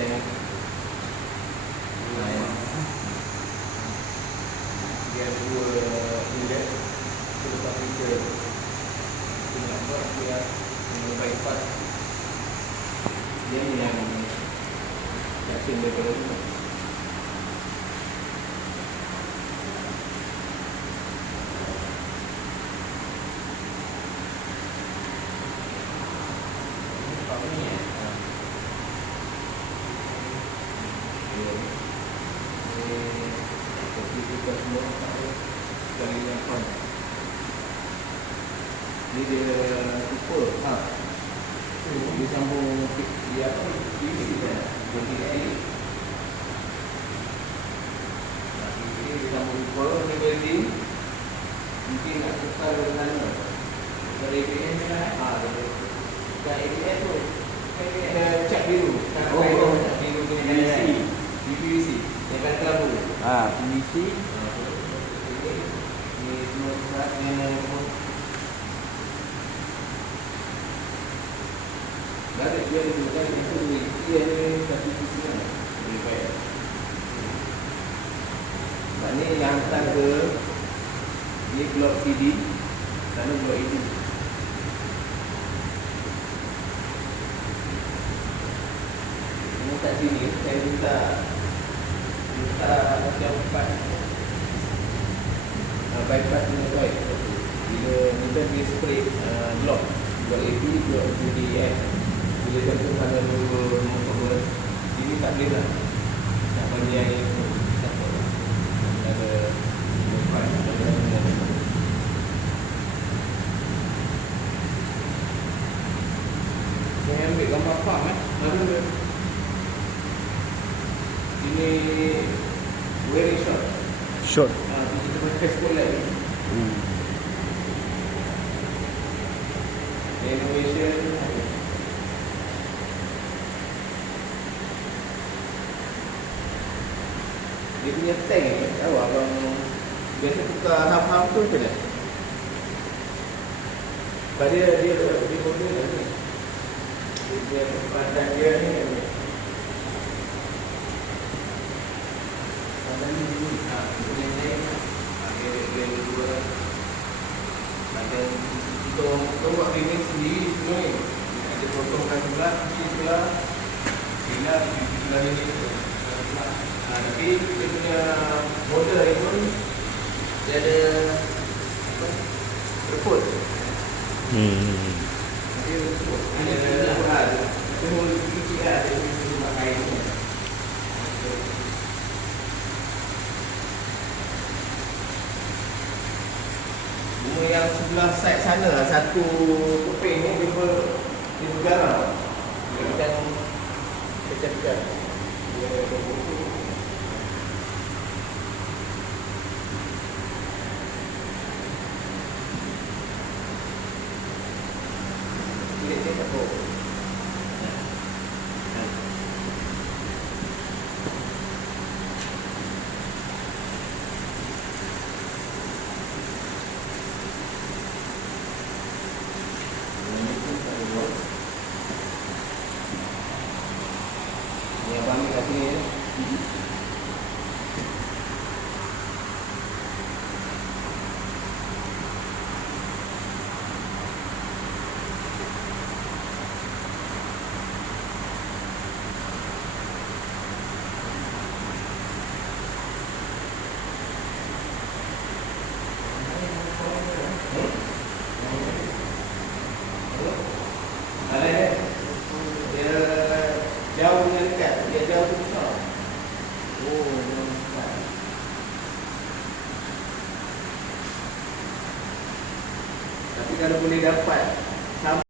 tank. Dia ada dua inlet. Lepas kita nak buat dia dengan bypass. Dia ni yang yakin daripada tu. Ni dia super dia sambung dia apa PVC kan jadi dia sambung super ni welding mungkin nak tukar dengan dari ABS ni lah dan ABS tu ada cat biru biru punya PVC yang kan kelabu PVC ni semua seratnya ada dia itu kan itu dia ni satu sisi lah lebih baik. Nah ni yang hantar ke ni blok CD sana blok itu. Ini kat sini saya minta macam bypass ni baik. Bila kita dia spray blok blok AB blok UDF. Bila contoh sana dulu sini tak boleh lah nak bagi air tak boleh ada saya ambil gambar farm ini very short kita pakai spotlight renovation. Dia punya tank ni, tahu abang biasa tukar ham-ham tu macam mana? Sebab dia model ni. Dia pandang dia ni. Pandang ni dulu. Dia punya tank. Dia dua. Pandang kita buat remix sendiri semua ni. Dia potongkan sebelah, kecil sebelah. Sebelah ni. Tapi dia punya model ni pun dia ada report. Dia report. Dia ada semua kecil lah dia punya pakai ni. Bunga yang sebelah side sana satu keping ni dia bergarang. Dia akan pecah-pecah. Dia jauh dengan dekat, dia jauh tu besar. Tapi kalau boleh dapat